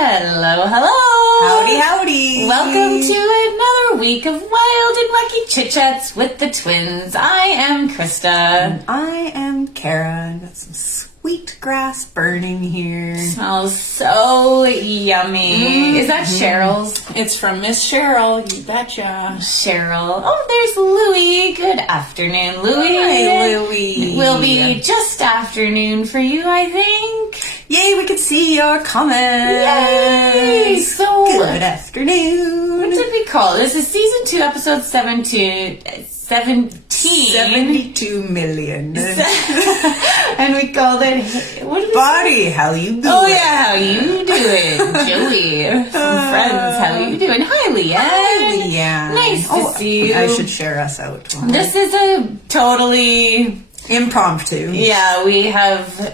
Hello, hello. Howdy, howdy. Welcome to another week of wild and wacky chit-chats with the twins. I am Krista. And I am Kara. Got some sweet grass burning here. Smells so yummy. Is that Cheryl's? It's from Miss Cheryl, you betcha. Cheryl. Oh, there's Louie. Good afternoon, Louie. Hi, Louie. It will be just afternoon for you, I think. Yay, we could see your comments. Yay! So, good afternoon. what did we call it? This is season 2, episode 17. 72 million. And we called it, what did we Body, how you doing? Oh yeah, how you doing? Joey from Friends, how you doing? Hi, Leanne. Hi, Leanne. Nice to see you. I should share us out. This is a totally... impromptu. Yeah,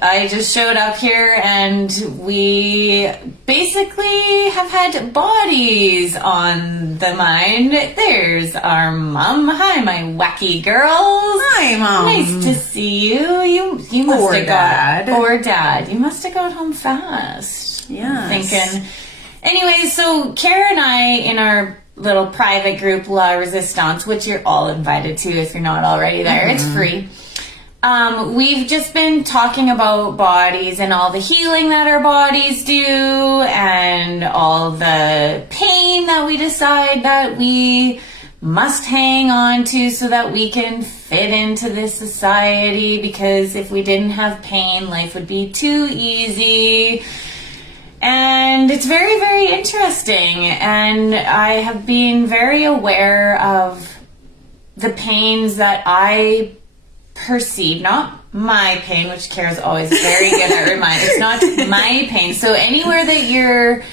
I just showed up here and we basically have had bodies on the mind. There's our mom. Hi, my wacky girls. Hi, Mom. Nice to see you. You must Or have Dad. Or Dad. You must have got home fast. Yes. Thinking. Anyway, so Kara and I, in our little private group, La Resistance, which you're all invited to if you're not already there. It's free. We've just been talking about bodies and all the healing that our bodies do and all the pain that we decide that we must hang on to so that we can fit into this society, because if we didn't have pain, life would be too easy. And it's very, very interesting. And I have been very aware of the pains that I perceive, not my pain, which Kara's always very good at reminding. It's not my pain. So anywhere that you're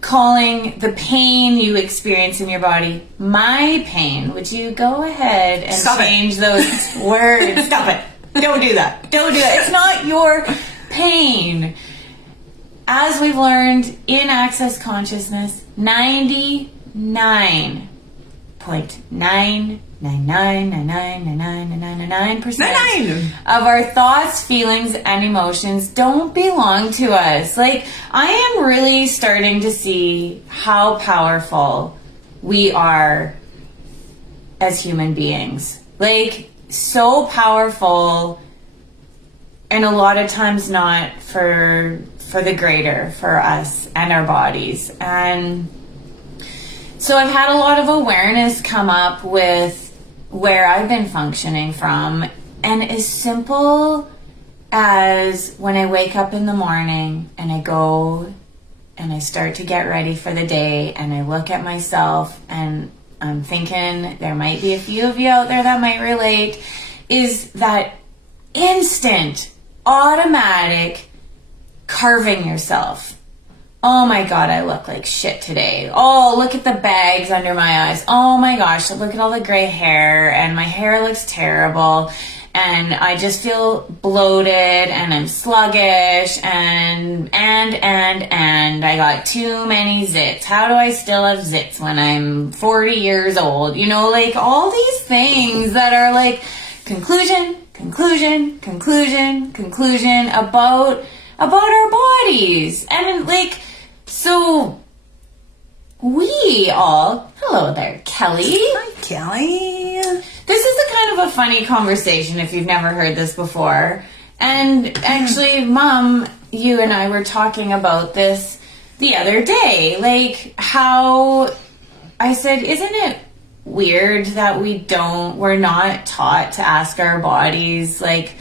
calling the pain you experience in your body my pain, would you go ahead and change those words? Stop it. Don't do that. Don't do that. It's not your pain. As we've learned in Access Consciousness, 99.999999999% of our thoughts, feelings, and emotions don't belong to us. Like, I am really starting to see how powerful we are as human beings. Like, so powerful, and a lot of times not for the greater, for us and our bodies. And so I've had a lot of awareness come up with where I've been functioning from. And as simple as when I wake up in the morning and I go and I start to get ready for the day and I look at myself, and I'm thinking there might be a few of you out there that might relate, is that instant, automatic carving yourself. Oh my God, I look like shit today. Oh, look at the bags under my eyes. Oh my gosh, look at all the gray hair, and my hair looks terrible, and I just feel bloated, and I'm sluggish, and I got too many zits. How do I still have zits when I'm 40 years old? You know, like all these things that are like conclusion about our bodies. And like, so we all, hello there, Kelly. Hi, Kelly. This is a kind of a funny conversation if you've never heard this before. And actually, Mom, you and I were talking about this the other day. Like, how I said, isn't it weird that we're not taught to ask our bodies, like,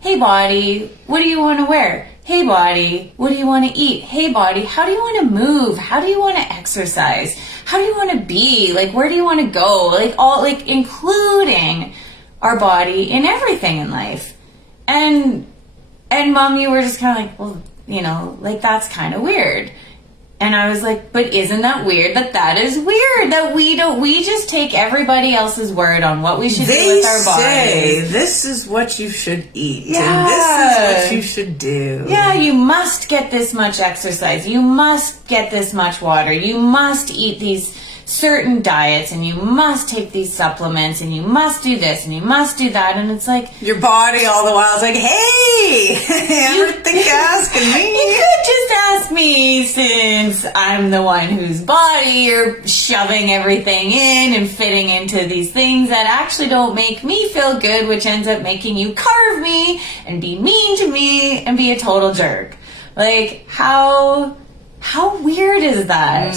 hey body, what do you want to wear? Hey body, what do you want to eat? Hey body, how do you want to move? How do you want to exercise? How do you want to be? Like, where do you want to go? Like, all, like, including our body in everything in life. And Mom, you were just kind of like, well, you know, like, that's kind of weird. And I was like, but isn't that weird that is weird? That we just take everybody else's word on what we should do with our bodies. They say this is what you should eat. Yeah. And this is what you should do. Yeah, you must get this much exercise. You must get this much water. You must eat these certain diets and you must take these supplements and you must do this and you must do that. And it's like, your body all the while is like, hey, ever think of asking me? you could just ask me, since I'm the one whose body you're shoving everything in and fitting into these things that actually don't make me feel good, which ends up making you carve me and be mean to me and be a total jerk. Like, how weird is that?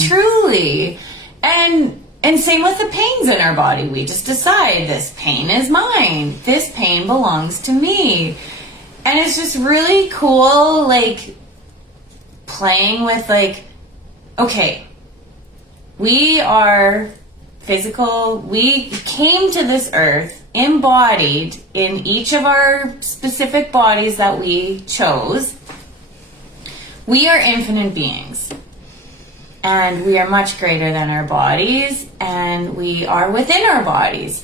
Truly. And same with the pains in our body. We just decide, this pain is mine. This pain belongs to me. And it's just really cool, like, playing with, like, okay, we are physical. We came to this earth embodied in each of our specific bodies that we chose. We are infinite beings, and we are much greater than our bodies, and we are within our bodies.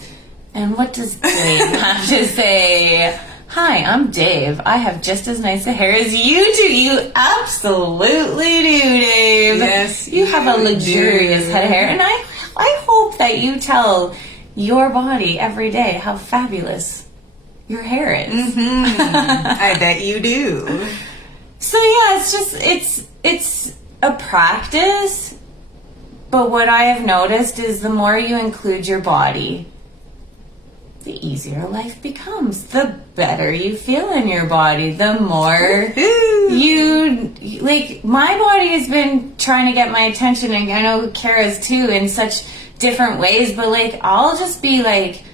And what does Dave have to say? Hi, I'm Dave. I have just as nice a hair as you do. You absolutely do, Dave. Yes, you have a luxurious head of hair, and I hope that you tell your body every day how fabulous your hair is. I bet you do. So yeah, it's a practice, but what I have noticed is the more you include your body, the easier life becomes. The better you feel in your body, the more you, like, my body has been trying to get my attention, and I know Kara's too, in such different ways, but like, I'll just be like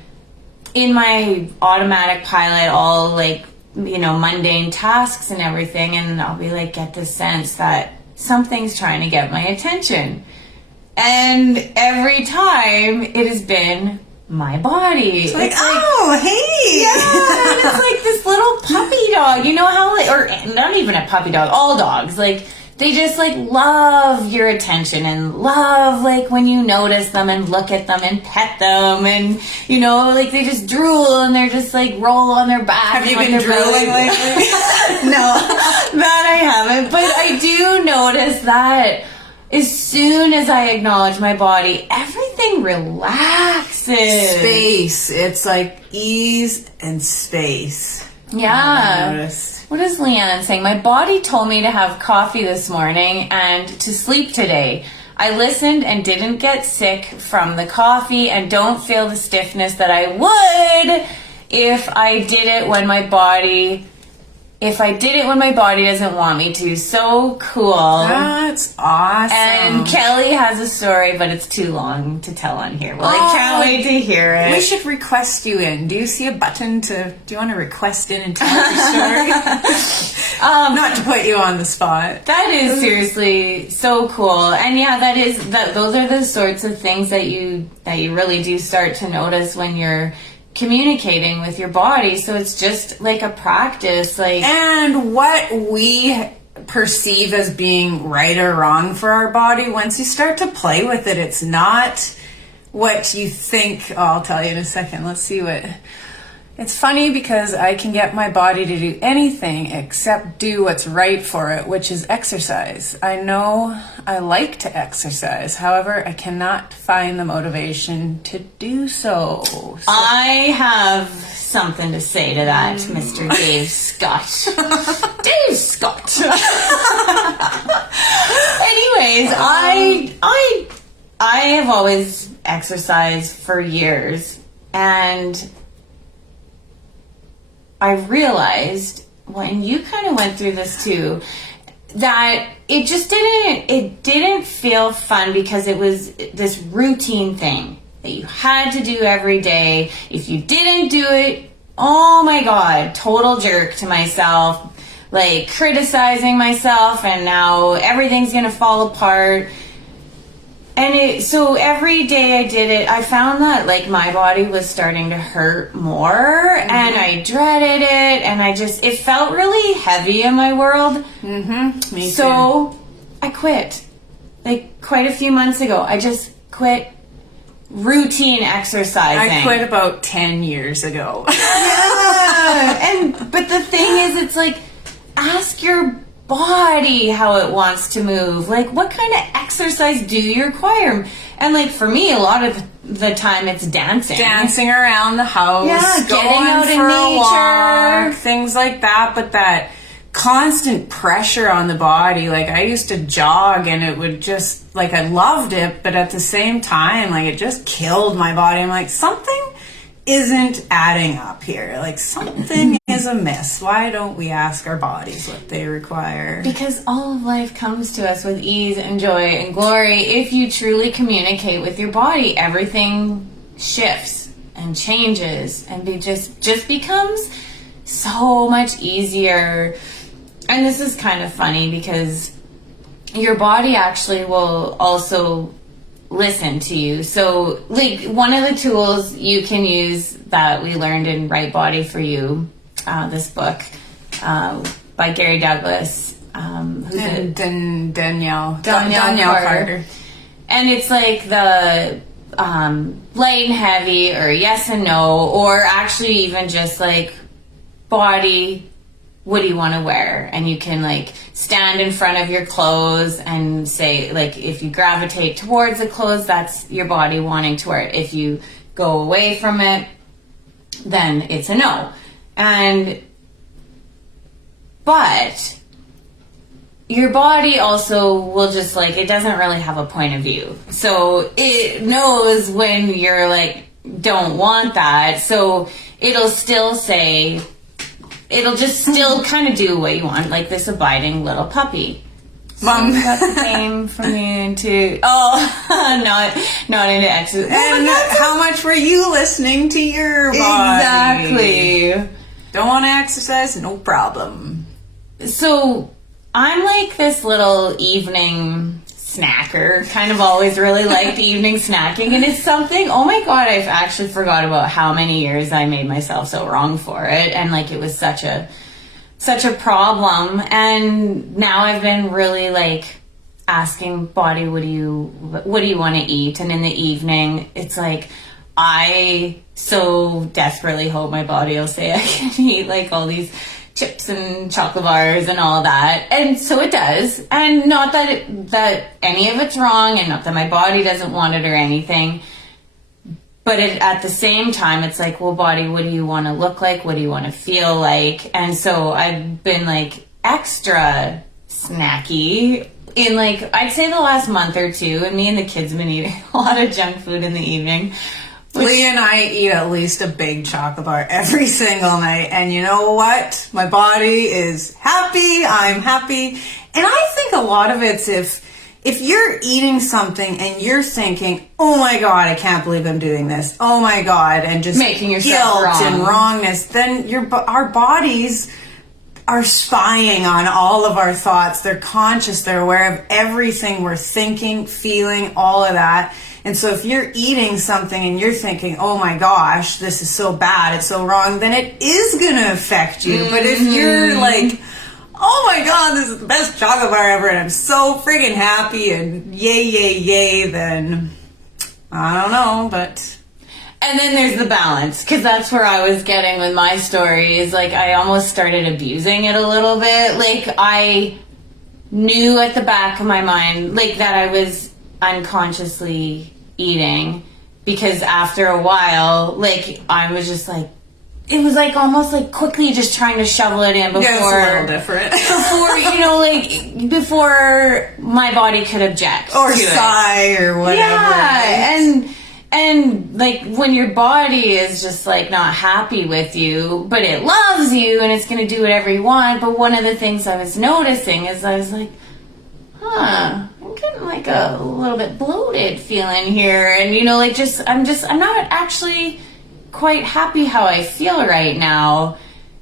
in my automatic pilot, all like, you know, mundane tasks and everything, and I'll be like, get this sense that something's trying to get my attention. And every time it has been my body. It's like, oh, hey! Yeah, and it's like this little puppy dog. You know how, like, or not even a puppy dog, all dogs, like, they just, like, love your attention and love, like, when you notice them and look at them and pet them, and, you know, like, they just drool and they're just, like, roll on their back. Have you been drooling lately? No, that I haven't. But I do notice that as soon as I acknowledge my body, everything relaxes. Space. It's like ease and space. Yeah. I noticed. What is Leanne saying? My body told me to have coffee this morning and to sleep today. I listened and didn't get sick from the coffee and don't feel the stiffness that I would if I did it when my body doesn't want me to. So cool. That's awesome. And Kelly has a story, but it's too long to tell on here. Well, I can't wait to hear it. We should request you in. Do you see a button do you want to request in and tell your story? Not to put you on the spot. That is seriously so cool. And yeah, those are the sorts of things that you really do start to notice when you're communicating with your body. So it's just like a practice, like, and what we perceive as being right or wrong for our body, once you start to play with it, it's not what you think. I'll tell you in a second. Let's see what. It's funny because I can get my body to do anything except do what's right for it, which is exercise. I know I like to exercise. However, I cannot find the motivation to do so. I have something to say to that, Mr. Dave Scott. Dave Scott. Anyways, I have always exercised for years, and I realized, when you kind of went through this too, that it just didn't feel fun because it was this routine thing that you had to do every day. If you didn't do it, oh my God, total jerk to myself, like criticizing myself, and now everything's gonna fall apart. And so every day I did it, I found that, like, my body was starting to hurt more, and I dreaded it, and it felt really heavy in my world. Mm-hmm. Me so too. I quit, like, quite a few months ago. I just quit routine exercising. I quit about 10 years ago. Yeah. But the thing is, it's like, ask your body how it wants to move. Like, what kind of exercise do you require? And like for me, a lot of the time it's dancing. Dancing around the house, Yeah, going getting out in for a nature. walk, things like that. But that constant pressure on the body, like I used to jog and it would just, like I loved it, but at the same time, like it just killed my body. I'm like, something isn't adding up here. Like something is amiss. Why don't we ask our bodies what they require? Because all of life comes to us with ease and joy and glory. If you truly communicate with your body, everything shifts and changes and just becomes so much easier. And this is kind of funny because your body actually will also listen to you. So like one of the tools you can use that we learned in Right Body for You, this book by Gary Douglas, who's and Danielle Carter. And it's like the light and heavy, or yes and no, or actually even just like body, what do you want to wear? And you can like stand in front of your clothes and say, like, if you gravitate towards the clothes, that's your body wanting to wear it. If you go away from it, then it's a no. But your body also will just like, it doesn't really have a point of view. So it knows when you're like, don't want that. So it'll still say, it'll just still kind of do what you want, like this abiding little puppy. Mom, that came from me into not into exercise. And how much were you listening to your body? Exactly. Don't want to exercise? No problem. So I'm like this little evening snacker, kind of always really liked evening snacking, and it's something, oh my god, I've actually forgot about how many years I made myself so wrong for it, and like it was such a problem. And now I've been really like asking body, what do you want to eat? And in the evening it's like, I so desperately hope my body will say I can eat like all these chips and chocolate bars and all that. And so it does. And not that any of it's wrong, and not that my body doesn't want it or anything. But at the same time, it's like, well, body, what do you want to look like? What do you want to feel like? And so I've been like extra snacky in like, I'd say the last month or two. And me and the kids have been eating a lot of junk food in the evening. Lee and I eat at least a big chocolate bar every single night. And you know what? My body is happy. I'm happy. And I think a lot of it's if you're eating something and you're thinking, oh my god, I can't believe I'm doing this. Oh my god. And just making yourself guilt wrong. And wrongness. Then our bodies are spying on all of our thoughts. They're conscious. They're aware of everything we're thinking, feeling, all of that. And so if you're eating something and you're thinking, oh my gosh, this is so bad, it's so wrong, then it is going to affect you. Mm-hmm. But if you're like, oh my god, this is the best chocolate bar ever and I'm so friggin' happy and yay, yay, yay, then I don't know, but... And then there's the balance, because that's where I was getting with my story, is like I almost started abusing it a little bit. Like I knew at the back of my mind, like that I was unconsciously eating, because after a while, like I was just like, it was like almost like quickly just trying to shovel it in before. Yeah, it's a little different. Before, you know, like before my body could object or to sigh it. Or whatever. Yeah, and like when your body is just like not happy with you, but it loves you and it's going to do whatever you want. But one of the things I was noticing is I was like, I'm getting like a little bit bloated feeling here, and you know, like I'm not actually quite happy how I feel right now.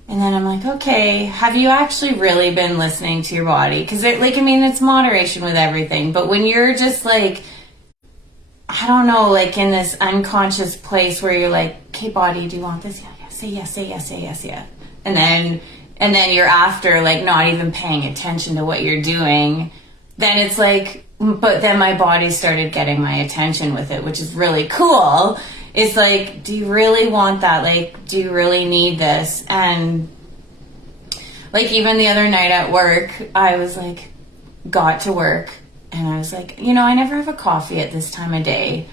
And then I'm like, okay, have you actually really been listening to your body? Because like, I mean, it's moderation with everything, but when you're just like, I don't know, like in this unconscious place where you're like, okay, body, do you want this? Yeah, say yes, say yes, say yes, yeah. And then you're after like not even paying attention to what you're doing. Then it's like, but then my body started getting my attention with it, which is really cool. It's like, do you really want that? Like, do you really need this? And Like, even the other night at work, I was like, got to work, and I was like, I never have a coffee at this time of day.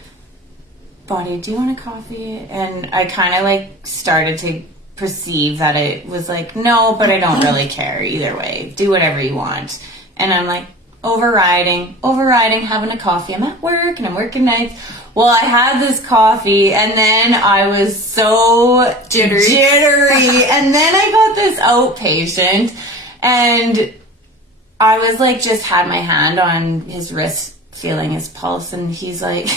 Body, do you want a coffee? And I kind of like started to perceive that it was like, no, but I don't really care either way. Do whatever you want. And I'm like, overriding, having a coffee. I'm at work and I'm working nights. Well, I had this coffee and then I was so jittery. And then I got this outpatient and I was like, just had my hand on his wrist, feeling his pulse, and he's like,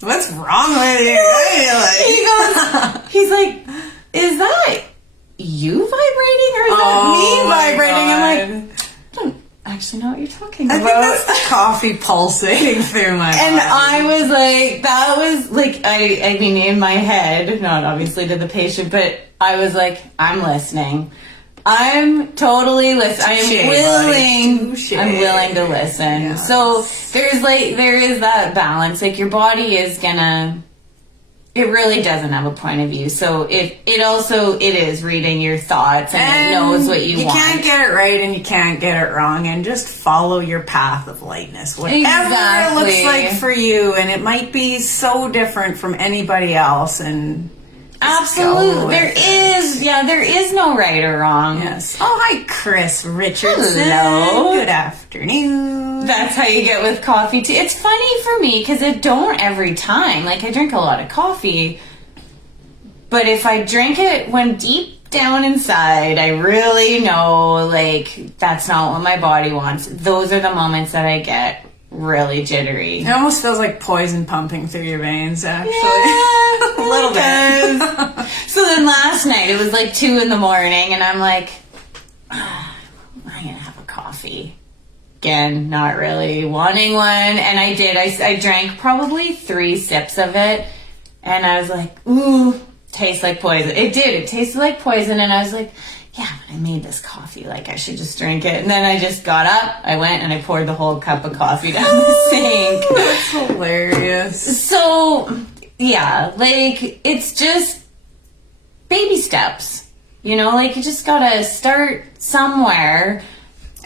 what's wrong with you? He's like, is that you vibrating or is that me vibrating? I'm like, I don't actually know what you're talking about. I think that's the coffee pulsating through my body. And I was like, that was like, I mean, in my head, not obviously to the patient, but I was like, I'm listening. I'm totally listening. I'm willing to listen. Yeah. So there is that balance. Like, your body is it really doesn't have a point of view. So it is reading your thoughts and it knows what you want. You can't get it right and you can't get it wrong, and just follow your path of lightness. Whatever it looks like for you, and it might be so different from anybody else, and absolutely. There is no right or wrong. Yes. Oh, hi, Chris Richardson. Hello. Good afternoon. That's how you get with coffee too. It's funny for me because I don't every time. Like, I drink a lot of coffee, but if I drink it when deep down inside, I really know, like, that's not what my body wants. Those are the moments that I get really jittery. It almost feels like poison pumping through your veins, actually. Yeah, a little bit. So then last night, it was like 2 a.m, and I'm like, I'm going to have a coffee. Again, not really wanting one. And I did. I drank probably 3 sips of it. And I was like, ooh, tastes like poison. It did. It tasted like poison. And I was like, yeah, but I made this coffee. Like, I should just drink it. And then I just got up. I went and I poured the whole cup of coffee down the sink. That's hilarious. So, yeah, like, it's just baby steps. Like, you just gotta start somewhere.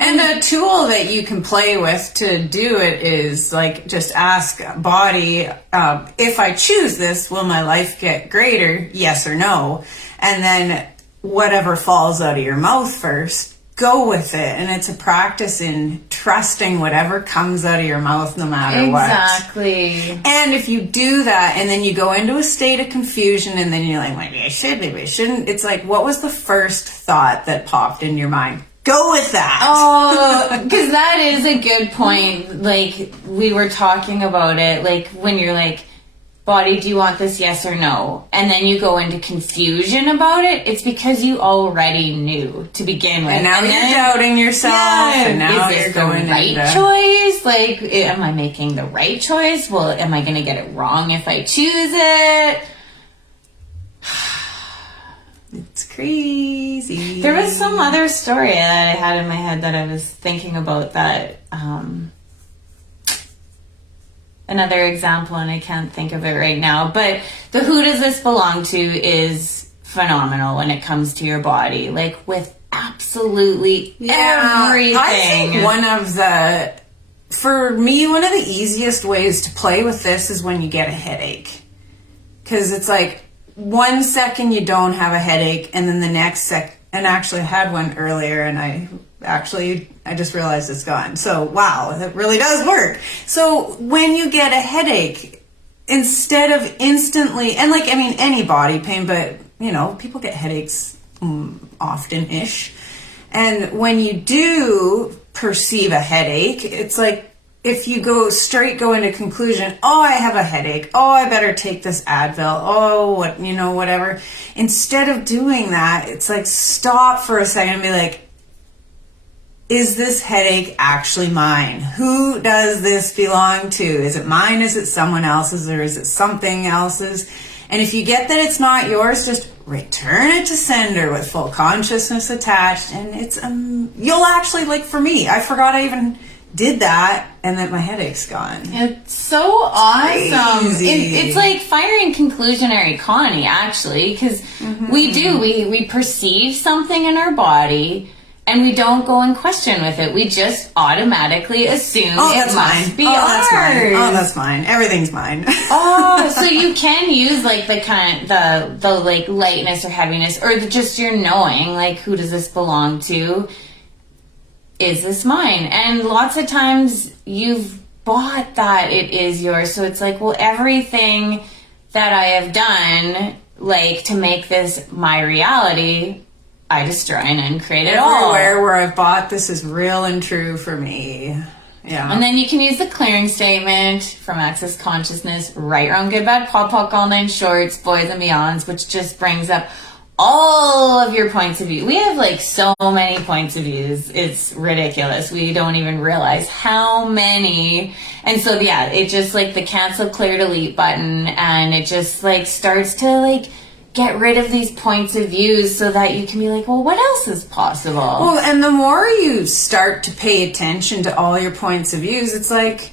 And a tool that you can play with to do it is, like, just ask body, if I choose this, will my life get greater? Yes or no? And then whatever falls out of your mouth first, go with it. And it's a practice in trusting whatever comes out of your mouth, no matter what. Exactly. And if you do that and then you go into a state of confusion and then you're like, maybe I should, maybe I shouldn't. It's like, what was the first thought that popped in your mind? Go with that. Oh, because that is a good point. Like, we were talking about it. Like, when you're like, body, do you want this, yes or no? And then you go into confusion about it. It's because you already knew to begin with. And now you're doubting yourself. Yeah, and now is you're this going the right choice? Like, am I making the right choice? Well, am I going to get it wrong if I choose it? It's crazy. There was some other story that I had in my head that I was thinking about that, another example, and I can't think of it right now, but the who does this belong to is phenomenal when it comes to your body, like, with absolutely everything. I think for me, one of the easiest ways to play with this is when you get a headache. Because it's like, 1 second you don't have a headache, and then the next and actually I had one earlier, and I just realized it's gone. So, wow, that really does work. So when you get a headache, instead of instantly, and like, I mean, any body pain, but, people get headaches often-ish. And when you do perceive a headache, it's like, if you go into conclusion, oh, I have a headache. Oh, I better take this Advil. Oh, whatever. Instead of doing that, it's like, stop for a second and be like, is this headache actually mine? Who does this belong to? Is it mine? Is it someone else's? Or is it something else's? And if you get that it's not yours, just return it to sender with full consciousness attached. And it's, you'll actually, like, for me, I forgot I even did that, and that my headache's gone. It's so awesome. Crazy. It's like firing conclusionary Connie, actually, because we perceive something in our body, And we don't go and question with it. We just automatically assume that's it must mine. be That's mine. ours. Oh, that's mine. Everything's mine. So you can use like the like lightness or heaviness or just your knowing, like, who does this belong to? Is this mine? And lots of times you've bought that it is yours. So it's like, well, everything that I have done, like, to make this my reality, I destroy and uncreate it all. Everywhere where I've bought, this is real and true for me. Yeah. And then you can use the clearing statement from Access Consciousness, right, wrong, good, bad, pop, all nine shorts, boys and beyonds, which just brings up all of your points of view. We have like so many points of views. It's ridiculous. We don't even realize how many. And so, yeah, it just like the cancel, clear, delete button, and it just like starts to like get rid of these points of views so that you can be like, well, what else is possible? Well, and the more you start to pay attention to all your points of views, it's like,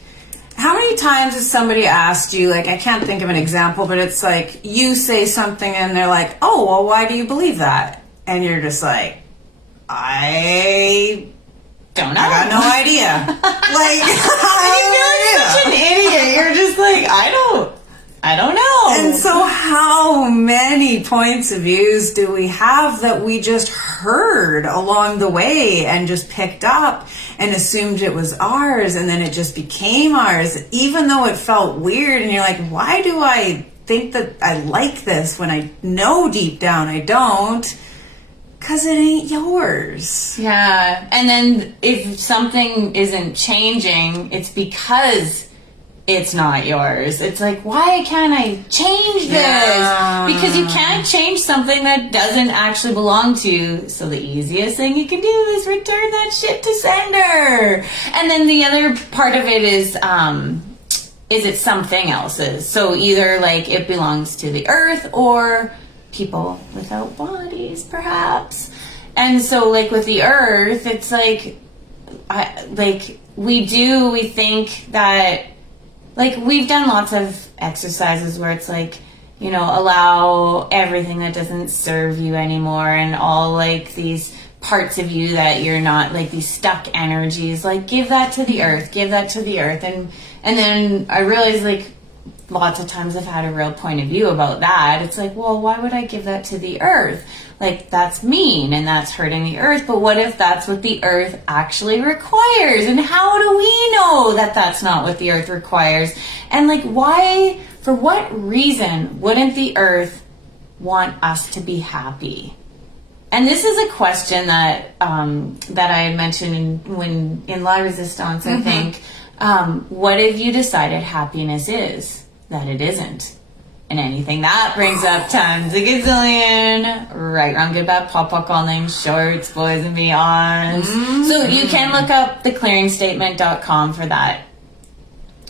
how many times has somebody asked you, like, I can't think of an example, but it's like, you say something and they're like, oh, well, why do you believe that? And you're just like, I don't know. I got no idea. Like, you feel like such an idiot. You're just like, I don't know. And so how many points of views do we have that we just heard along the way and just picked up and assumed it was ours, and then it just became ours, even though it felt weird, and you're like, why do I think that I like this when I know deep down I don't? Because it ain't yours. Yeah. And then if something isn't changing, it's because it's not yours. It's like, why can't I change this? Yeah. Because you can't change something that doesn't actually belong to you. So the easiest thing you can do is return that shit to sender. And then the other part of it is it something else's? So either like it belongs to the earth or people without bodies, perhaps. And so like with the earth, it's like, we think that, like, we've done lots of exercises where it's like, you know, allow everything that doesn't serve you anymore, and all like these parts of you that you're not, like these stuck energies, like give that to the earth, give that to the earth. And then I realized, like, lots of times I've had a real point of view about that. It's like, well, why would I give that to the earth? Like, that's mean and that's hurting the earth. But what if that's what the earth actually requires? And how do we know that that's not what the earth requires? And like, why, for what reason wouldn't the earth want us to be happy? And this is a question that I mentioned in La Resistance, I think. What if you decided happiness is that it isn't? And anything that brings up tons of gazillion, right, wrong, good, bad, pop, all names, shorts, boys and beyonds. So you can look up theclearingstatement.com for that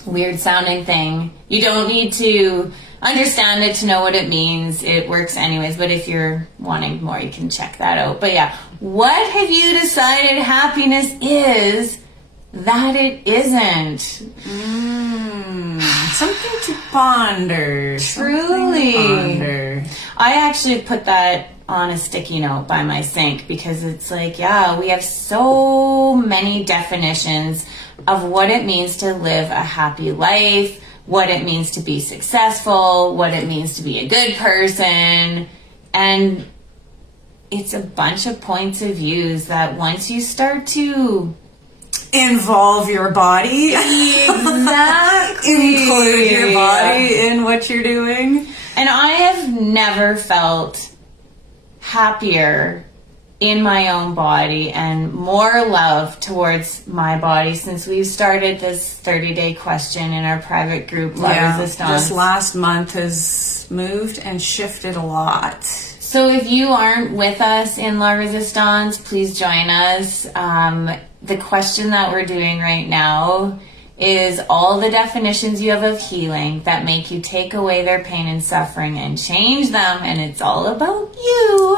weird sounding thing. You don't need to understand it to know what it means. It works anyways, but if you're wanting more, you can check that out. But yeah, what have you decided happiness is that it isn't? Something to ponder. Truly. Ponder. I actually put that on a sticky note by my sink because it's like, yeah, we have so many definitions of what it means to live a happy life, what it means to be successful, what it means to be a good person. And it's a bunch of points of views that once you start to involve your body. Exactly. Include your body in what you're doing. And I have never felt happier in my own body and more love towards my body since we've started this 30-day question in our private group, La Resistance. This last month has moved and shifted a lot. So if you aren't with us in La Resistance, please join us. The question that we're doing right now is all the definitions you have of healing that make you take away their pain and suffering and change them, and it's all about you.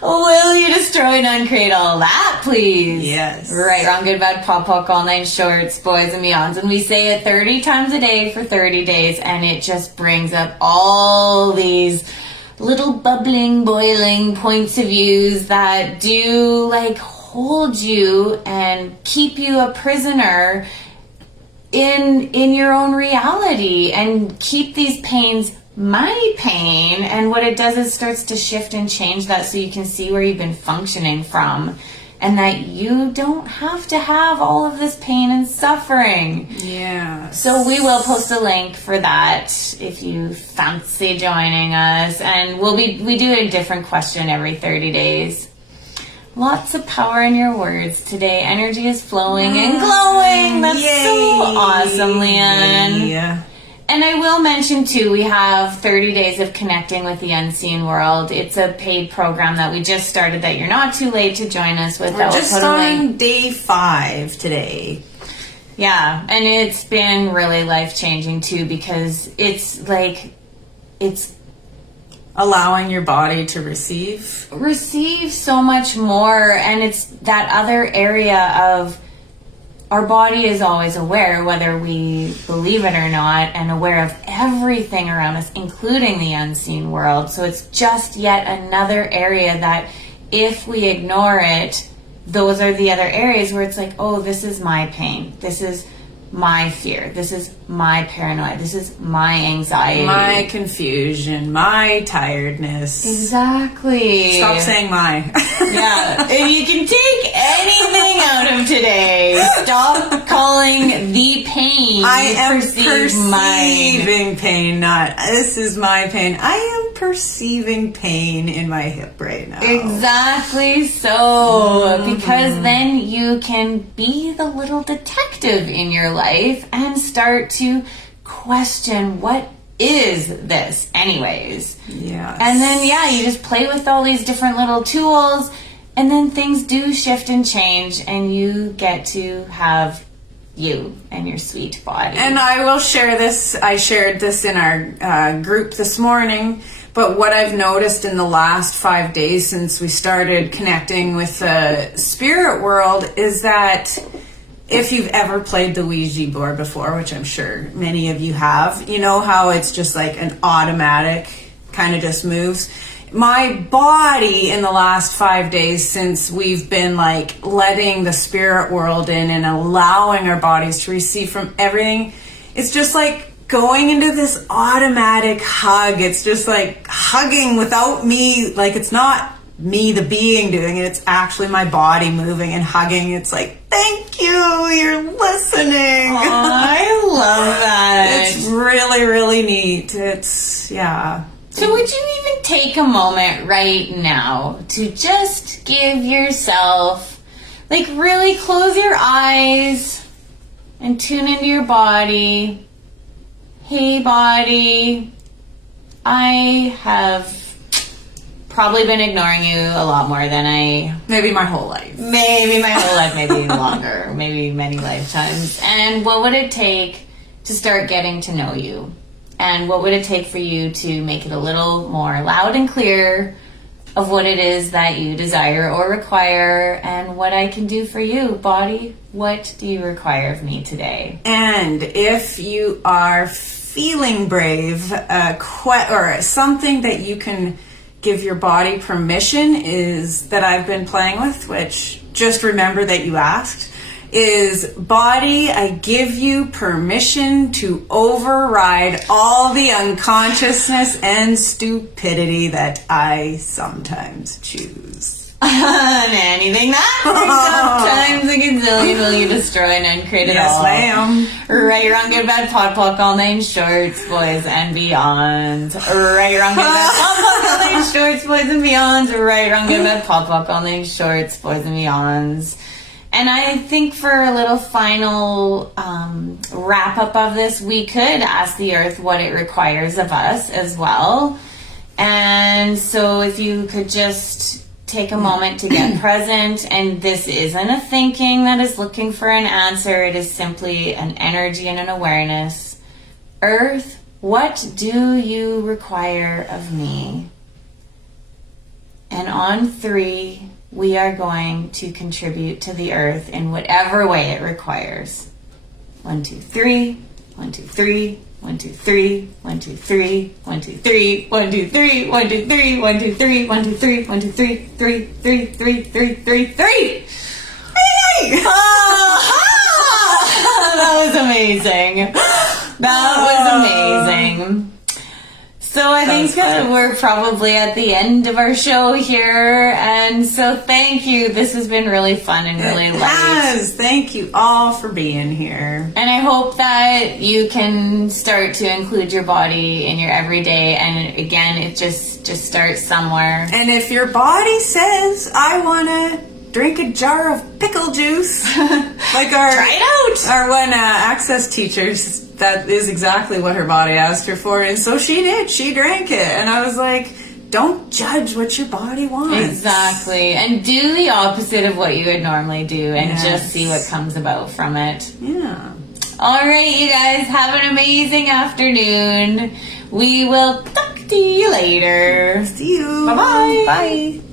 Will you destroy and uncreate all that, please? Yes. Right, wrong, good, bad, pop, all nine shorts, boys and beyonds. And we say it 30 times a day for 30 days, and it just brings up all these little bubbling, boiling points of views that do like hold you and keep you a prisoner in your own reality and keep these pains my pain. And what it does is starts to shift and change that so you can see where you've been functioning from, and that you don't have to have all of this pain and suffering. Yeah. So we will post a link for that if you fancy joining us. And we do a different question every 30 days. Lots of power in your words today. Energy is flowing and glowing. That's so awesome, Leanne. Yeah. And I will mention too, we have 30 days of connecting with the unseen world. It's a paid program that we just started that you're not too late to join us with. We're just on day 5 today. Yeah, and it's been really life-changing too, because it's allowing your body to receive so much more. And it's that other area of our body is always aware, whether we believe it or not, and aware of everything around us, including the unseen world. So it's just yet another area that if we ignore it, those are the other areas where it's like, oh, this is my pain. This is my fear. This is my paranoia. This is my anxiety. my confusion, my tiredness. Exactly. Stop saying my. Yeah. If you can take anything out of today, stop calling the pain. I am mine. perceiving pain, not this is my pain. I am perceiving pain in my hip right now. Exactly so. Because then you can be the little detective in your life and start to question, what is this anyways? Yes. And then, yeah, you just play with all these different little tools, and then things do shift and change, and you get to have you and your sweet body. And I will share this. I shared this in our group this morning. But what I've noticed in the last 5 days since we started connecting with the spirit world is that if you've ever played the Ouija board before, which I'm sure many of you have, you know how it's just like an automatic kind of just moves. My body in the last 5 days since we've been like letting the spirit world in and allowing our bodies to receive from everything, it's just like going into this automatic hug. It's just like hugging without me. Like it's not me, the being, doing it. It's actually my body moving and hugging. It's like, thank you, you're listening. I love that. It's really, really neat. It's, yeah. So would you even take a moment right now to just give yourself, like really close your eyes and tune into your body. Hey body, I have probably been ignoring you a lot more than maybe my whole life. Maybe longer, maybe many lifetimes. And what would it take to start getting to know you? And what would it take for you to make it a little more loud and clear of what it is that you desire or require, and what I can do for you, body? What do you require of me today? And if you are feeling brave, or something that you can give your body permission is that I've been playing with, which just remember that you asked, is body, I give you permission to override all the unconsciousness and stupidity that I sometimes choose. Anything that sometimes a gazillion will you destroy and uncreate it all. Yes, ma'am. Right, wrong, good, bad, pod, poc, all names, shorts, boys, and beyond. Right, wrong, good, bad, pod, poc, all names, shorts, boys, and beyonds. Right, wrong, good, bad, pod, poc, all names, shorts, boys, and beyonds. And I think for a little final wrap up of this, we could ask the earth what it requires of us as well. And so if you could just take a moment to get present, and this isn't a thinking that is looking for an answer, it is simply an energy and an awareness. Earth, what do you require of me? And on 3, we are going to contribute to the earth in whatever way it requires. 1, 2, 3. 1, 2, 3. 1, 2, 3. 1, 2, 3. 1, 2, 3. 1, 2, 3. 1, 2, 3. 1, 2, 3. 1, 2, 3. 1, 2, 3. 3, 3, 3, 3, 3, 3. That was amazing. That was amazing. So I think that we're probably at the end of our show here. And so thank you. This has been really fun and really light. Yes, thank you all for being here. And I hope that you can start to include your body in your everyday. And again, it just starts somewhere. And if your body says, I want to drink a jar of pickle juice, like try it out. Our one access teachers, that is exactly what her body asked her for, and so she did. She drank it, and I was like, don't judge what your body wants. Exactly, and do the opposite of what you would normally do, and just see what comes about from it. Yeah. All right, you guys, have an amazing afternoon. We will talk to you later. See you. Bye-bye. Bye.